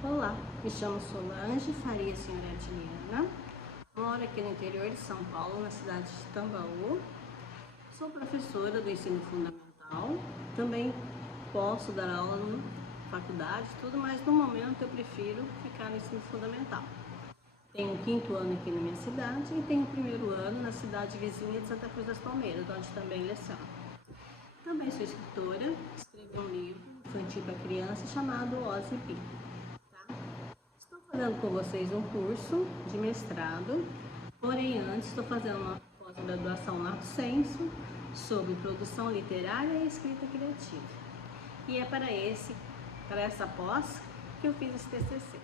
Olá, me chamo Solange Faria Senhora Adiliana, moro aqui no interior de São Paulo, na cidade de Tambaú. Sou professora do ensino fundamental, também posso dar aula na faculdade, tudo, mas no momento eu prefiro ficar no ensino fundamental. Tenho o 5º ano aqui na minha cidade e tenho o 1º ano na cidade vizinha de Santa Cruz das Palmeiras, onde também leciono. Também sou escritora, escrevi um livro infantil para criança chamado Oz e Pi. Estou fazendo com vocês um curso de mestrado, porém antes estou fazendo uma pós-graduação lato sensu sobre produção literária e escrita criativa. E é para essa pós que eu fiz esse TCC.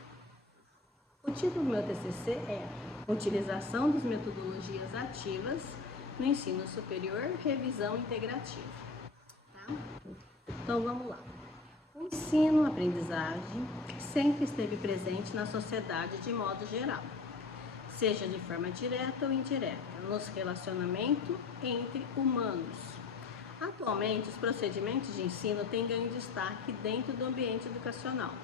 O título do meu TCC é Utilização das metodologias ativas no ensino superior, revisão integrativa. Tá? Então vamos lá. O ensino-aprendizagem sempre esteve presente na sociedade de modo geral, seja de forma direta ou indireta, nos relacionamentos entre humanos. Atualmente, os procedimentos de ensino têm ganho destaque dentro do ambiente educacional,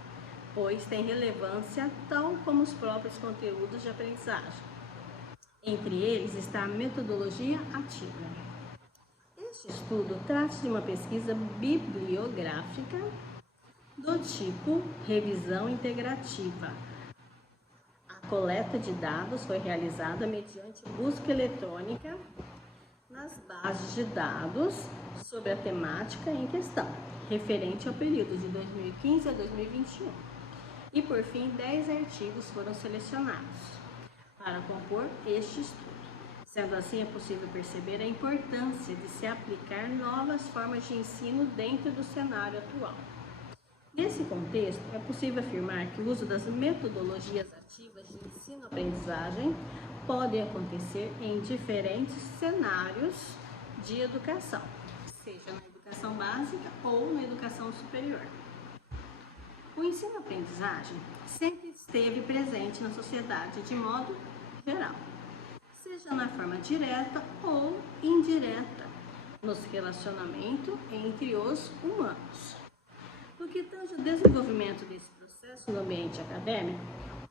pois têm relevância tal como os próprios conteúdos de aprendizagem. Entre eles está a metodologia ativa. Este estudo trata de uma pesquisa bibliográfica do tipo revisão integrativa. A coleta de dados foi realizada mediante busca eletrônica nas bases de dados sobre a temática em questão, referente ao período de 2015 a 2021. E, por fim, 10 artigos foram selecionados para compor este estudo. Sendo assim, é possível perceber a importância de se aplicar novas formas de ensino dentro do cenário atual. Nesse contexto, é possível afirmar que o uso das metodologias ativas de ensino-aprendizagem pode acontecer em diferentes cenários de educação, seja na educação básica ou na educação superior. O ensino-aprendizagem sempre esteve presente na sociedade de modo geral, seja na forma direta ou indireta, nos relacionamentos entre os humanos. No que tange ao desenvolvimento desse processo no ambiente acadêmico,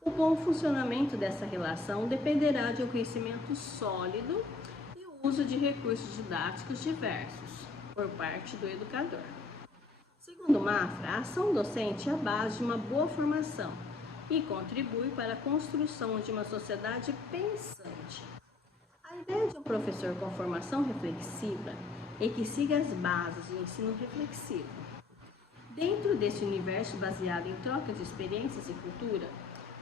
o bom funcionamento dessa relação dependerá de um conhecimento sólido e o uso de recursos didáticos diversos por parte do educador. Segundo Mafra, a ação docente é a base de uma boa formação e contribui para a construção de uma sociedade pensante. A ideia de um professor com formação reflexiva é que siga as bases do ensino reflexivo. Dentro desse universo baseado em troca de experiências e cultura,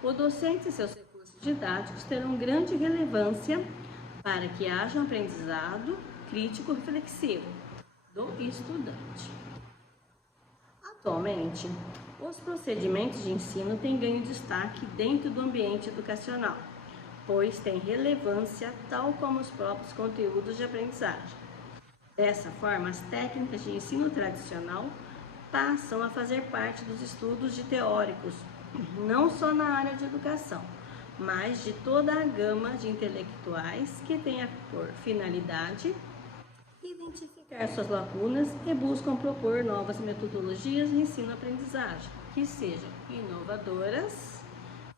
o docente e seus recursos didáticos terão grande relevância para que haja um aprendizado crítico reflexivo do estudante. Atualmente, os procedimentos de ensino têm ganho destaque dentro do ambiente educacional, pois têm relevância tal como os próprios conteúdos de aprendizagem. Dessa forma, as técnicas de ensino tradicional passam a fazer parte dos estudos de teóricos, não só na área de educação, mas de toda a gama de intelectuais que têm por finalidade identificar suas lacunas e buscam propor novas metodologias de ensino-aprendizagem que sejam inovadoras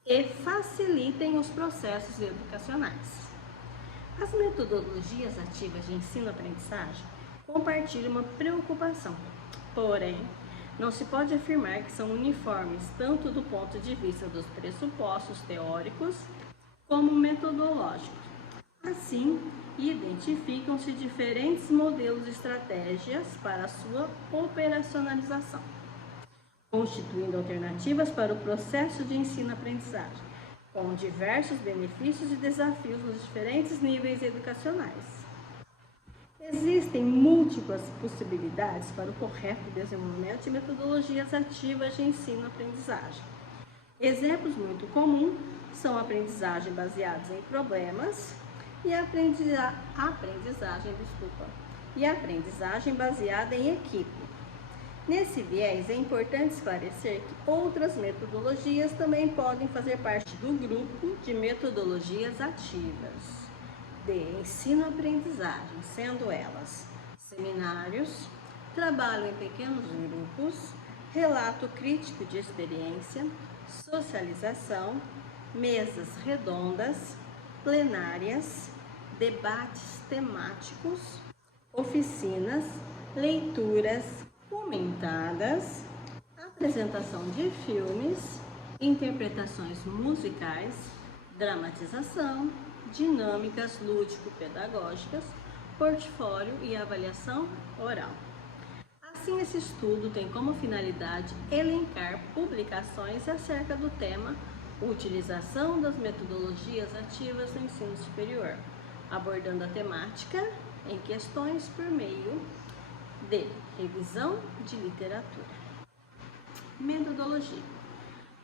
e facilitem os processos educacionais. As metodologias ativas de ensino-aprendizagem compartilham uma preocupação, porém, não se pode afirmar que são uniformes tanto do ponto de vista dos pressupostos teóricos como metodológicos. Assim, identificam-se diferentes modelos e estratégias para a sua operacionalização, constituindo alternativas para o processo de ensino-aprendizagem, com diversos benefícios e desafios nos diferentes níveis educacionais. Existem múltiplas possibilidades para o correto desenvolvimento de metodologias ativas de ensino-aprendizagem. Exemplos muito comuns são a aprendizagem baseadas em problemas e a aprendizagem baseada em equipe. Nesse viés, é importante esclarecer que outras metodologias também podem fazer parte do grupo de metodologias ativas de ensino-aprendizagem, sendo elas seminários, trabalho em pequenos grupos, relato crítico de experiência, socialização, mesas redondas, plenárias, debates temáticos, oficinas, leituras comentadas, apresentação de filmes, interpretações musicais, dramatização, dinâmicas lúdico-pedagógicas, portfólio e avaliação oral. Assim, esse estudo tem como finalidade elencar publicações acerca do tema utilização das metodologias ativas no ensino superior, abordando a temática em questões por meio de revisão de literatura. Metodologia.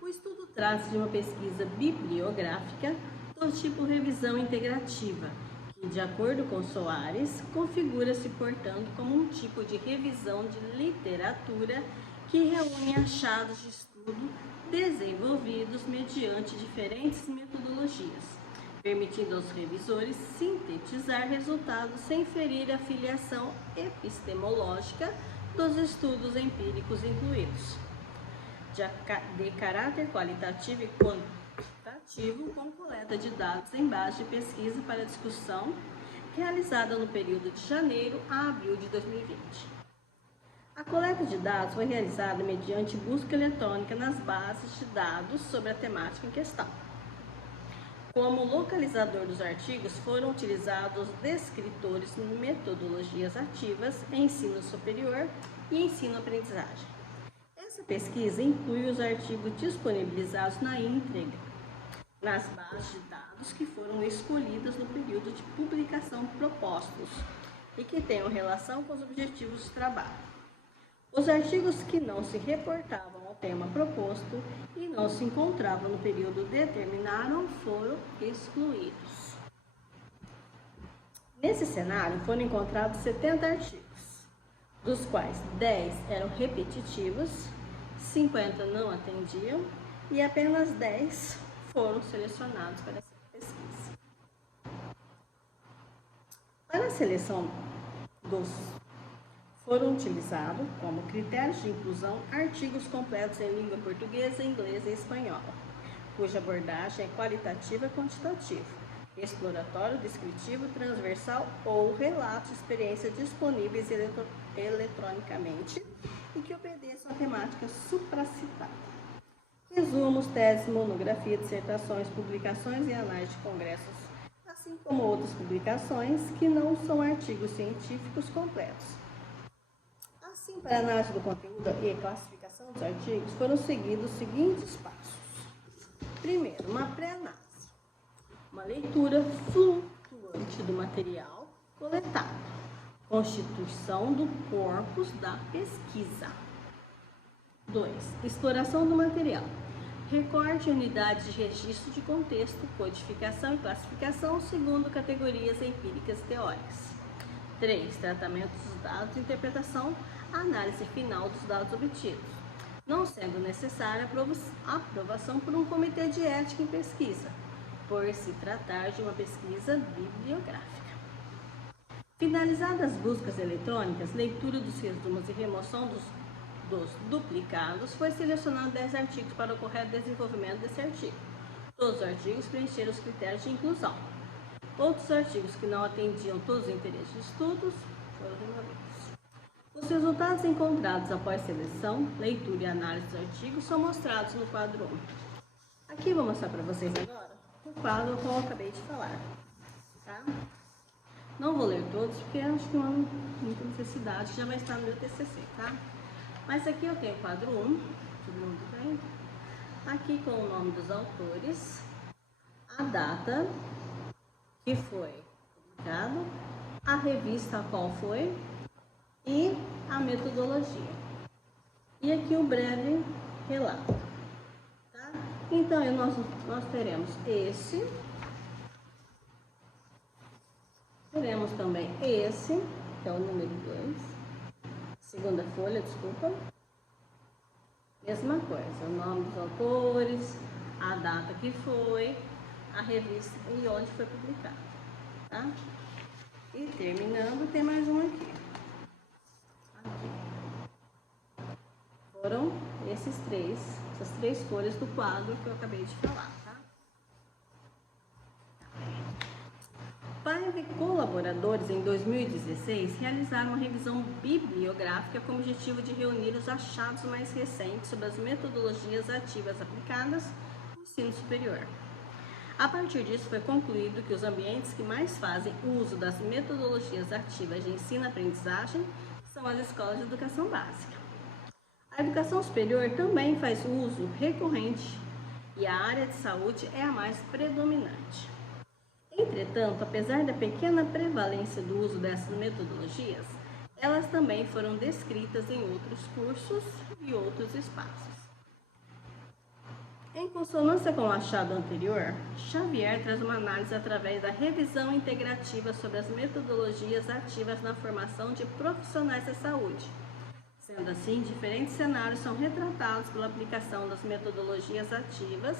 O estudo trata de uma pesquisa bibliográfica do tipo revisão integrativa, que, de acordo com Soares, configura-se, portanto, como um tipo de revisão de literatura que reúne achados de estudo desenvolvidos mediante diferentes metodologias, permitindo aos revisores sintetizar resultados sem ferir a filiação epistemológica dos estudos empíricos incluídos, de caráter qualitativo e quantitativo, com coleta de dados em base de pesquisa para discussão, realizada no período de janeiro a abril de 2020. A coleta de dados foi realizada mediante busca eletrônica nas bases de dados sobre a temática em questão. Como localizador dos artigos, foram utilizados descritores de metodologias ativas em ensino superior e ensino-aprendizagem. Essa pesquisa inclui os artigos disponibilizados na íntegra, nas bases de dados que foram escolhidas no período de publicação propostos e que tenham relação com os objetivos de trabalho. Os artigos que não se reportavam ao tema proposto e não se encontravam no período determinado foram excluídos. Nesse cenário, foram encontrados 70 artigos, dos quais 10 eram repetitivos, 50 não atendiam e apenas 10 foram selecionados para essa pesquisa. Para a seleção foram utilizados como critérios de inclusão artigos completos em língua portuguesa, inglesa e espanhola, cuja abordagem é qualitativa e quantitativa, exploratório, descritivo, transversal ou relatos de experiência disponíveis eletronicamente e que obedeçam à temática supracitada. Resumos, teses, monografia, dissertações, publicações e análise de congressos, assim como outras publicações que não são artigos científicos completos. Assim, para a análise do conteúdo e classificação dos artigos, foram seguidos os seguintes passos. Primeiro, uma pré-análise. Uma leitura flutuante do material coletado. Constituição do corpus da pesquisa. 2. Exploração do material. Recorte unidades de registro de contexto, codificação e classificação segundo categorias empíricas e teóricas. 3. Tratamento dos dados, interpretação, análise final dos dados obtidos, não sendo necessária a aprovação por um comitê de ética em pesquisa, por se tratar de uma pesquisa bibliográfica. Finalizadas as buscas eletrônicas, leitura dos resumos e remoção dos duplicados, foi selecionado 10 artigos para o correto desenvolvimento desse artigo. Todos os artigos preencheram os critérios de inclusão. Outros artigos que não atendiam todos os interesses de estudos foram removidos. Os resultados encontrados após seleção, leitura e análise dos artigos são mostrados no quadro 1. Aqui vou mostrar para vocês agora o quadro que eu acabei de falar. Tá? Não vou ler todos porque acho que não há muita necessidade, já vai estar no meu TCC, tá? Mas aqui eu tenho o quadro 1, todo mundo bem? Aqui com o nome dos autores, a data que foi publicado, a revista a qual foi e a metodologia. E aqui o breve relato. Tá? Então, nós teremos esse, teremos também esse, que é o número 2, segunda folha, desculpa. Mesma coisa, o nome dos autores, a data que foi, a revista e onde foi publicado, tá? E terminando, tem mais um aqui. foram essas três cores do quadro que eu acabei de falar, tá? Paiva e colaboradores, em 2016, realizaram uma revisão bibliográfica com o objetivo de reunir os achados mais recentes sobre as metodologias ativas aplicadas no ensino superior. A partir disso, foi concluído que os ambientes que mais fazem uso das metodologias ativas de ensino-aprendizagem são as escolas de educação básica. A educação superior também faz uso recorrente e a área de saúde é a mais predominante. Entretanto, apesar da pequena prevalência do uso dessas metodologias, elas também foram descritas em outros cursos e outros espaços. Em consonância com o achado anterior, Xavier traz uma análise através da revisão integrativa sobre as metodologias ativas na formação de profissionais da saúde. Sendo assim, diferentes cenários são retratados pela aplicação das metodologias ativas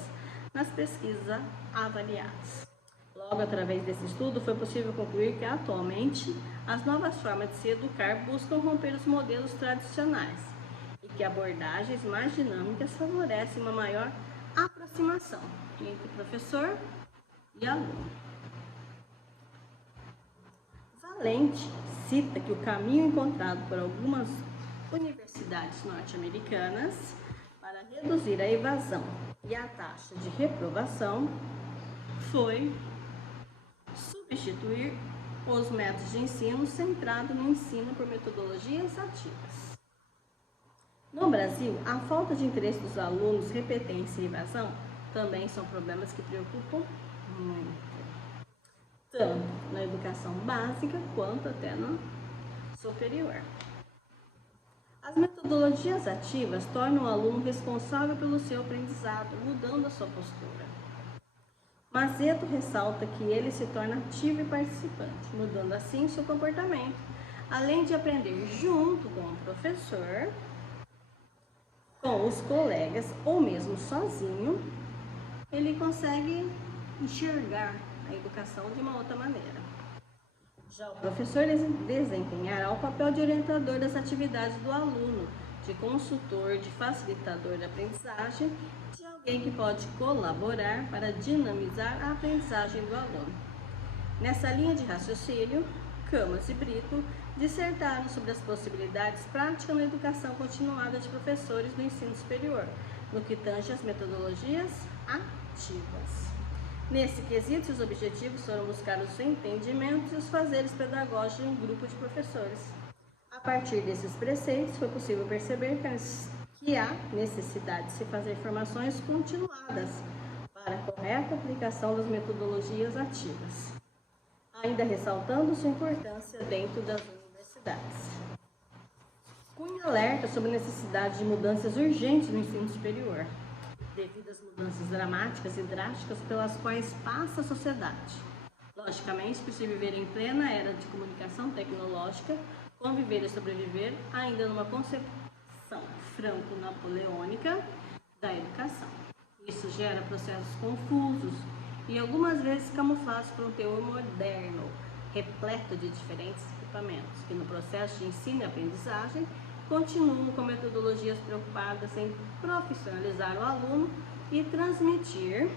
nas pesquisas avaliadas. Logo, através desse estudo, foi possível concluir que, atualmente, as novas formas de se educar buscam romper os modelos tradicionais e que abordagens mais dinâmicas favorecem uma maior aproximação entre professor e aluno. Valente cita que o caminho encontrado por algumas universidades norte-americanas para reduzir a evasão e a taxa de reprovação foi substituir os métodos de ensino centrado no ensino por metodologias ativas. No Brasil, a falta de interesse dos alunos, repetência e evasão também são problemas que preocupam muito, tanto na educação básica quanto até na superior. As metodologias ativas tornam o aluno responsável pelo seu aprendizado, mudando a sua postura. Mazeto ressalta que ele se torna ativo e participante, mudando assim seu comportamento, além de aprender junto com o professor, com os colegas ou mesmo sozinho, ele consegue enxergar a educação de uma outra maneira. Já o professor desempenhará o papel de orientador das atividades do aluno, de consultor, de facilitador da aprendizagem, de alguém que pode colaborar para dinamizar a aprendizagem do aluno. Nessa linha de raciocínio, Camas e Brito dissertaram sobre as possibilidades práticas na educação continuada de professores do ensino superior, no que tange às metodologias ativas. Nesse quesito, os objetivos foram buscar os entendimentos e os fazeres pedagógicos de um grupo de professores. A partir desses preceitos, foi possível perceber que há necessidade de se fazer formações continuadas para a correta aplicação das metodologias ativas, ainda ressaltando sua importância dentro das universidades. Cunha alerta sobre a necessidade de mudanças urgentes no ensino superior, devido às mudanças dramáticas e drásticas pelas quais passa a sociedade. Logicamente, por se viver em plena era de comunicação tecnológica, conviver e sobreviver ainda numa concepção franco-napoleônica da educação. Isso gera processos confusos e algumas vezes camuflados por um teor moderno, repleto de diferentes equipamentos, que no processo de ensino e aprendizagem continuam com metodologias preocupadas em profissionalizar o aluno e transmitir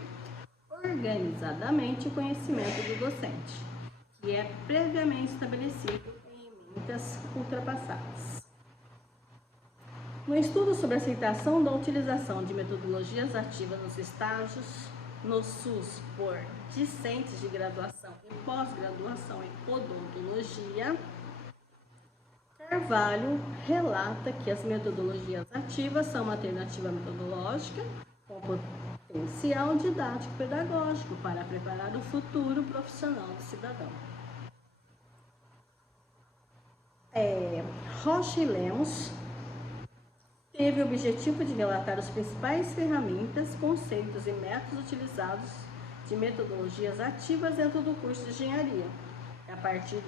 organizadamente o conhecimento do docente, que é previamente estabelecido em emendas ultrapassadas. No estudo sobre a aceitação da utilização de metodologias ativas nos estágios no SUS por discentes de graduação e pós-graduação em odontologia, Carvalho relata que as metodologias ativas são uma alternativa metodológica com potencial didático-pedagógico para preparar o futuro profissional do cidadão. Rocha e Lemos teve o objetivo de relatar os principais ferramentas, conceitos e métodos utilizados de metodologias ativas dentro do curso de engenharia. A partir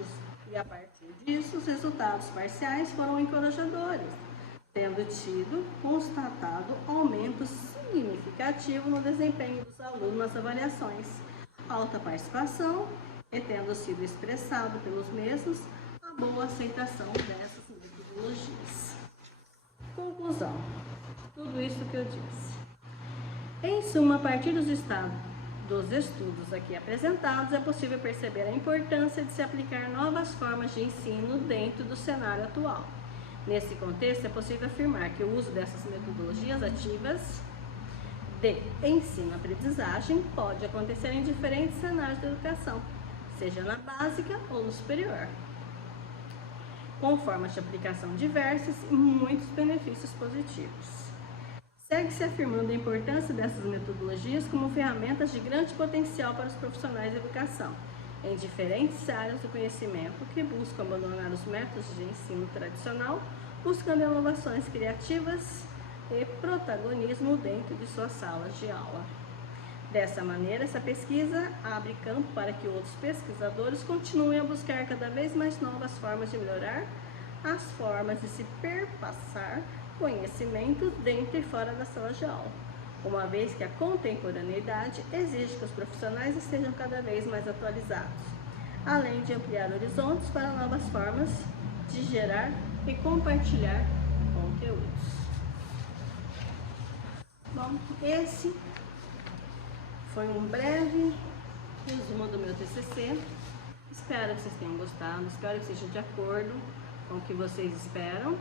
disso, os resultados parciais foram encorajadores, tendo tido constatado aumento significativo no desempenho dos alunos nas avaliações, alta participação e tendo sido expressado pelos mesmos a boa aceitação dessas metodologias. Conclusão. tudo isso que eu disse. Em suma, a partir dos estudos aqui apresentados, é possível perceber a importância de se aplicar novas formas de ensino dentro do cenário atual. Nesse contexto, é possível afirmar que o uso dessas metodologias ativas de ensino-aprendizagem pode acontecer em diferentes cenários da educação, seja na básica ou no superior, com formas de aplicação diversas e muitos benefícios positivos. Segue-se afirmando a importância dessas metodologias como ferramentas de grande potencial para os profissionais de educação, em diferentes áreas do conhecimento que buscam abandonar os métodos de ensino tradicional, buscando inovações criativas e protagonismo dentro de suas salas de aula. Dessa maneira, essa pesquisa abre campo para que outros pesquisadores continuem a buscar cada vez mais novas formas de melhorar as formas de se perpassar conhecimento dentro e fora da sala de aula, uma vez que a contemporaneidade exige que os profissionais estejam cada vez mais atualizados, além de ampliar horizontes para novas formas de gerar e compartilhar conteúdos. Bom, esse foi um breve resumo do meu TCC. Espero que vocês tenham gostado, espero que seja de acordo com o que vocês esperam,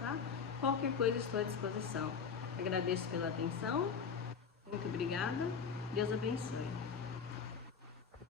tá? Qualquer coisa estou à disposição. Agradeço pela atenção, muito obrigada, Deus abençoe.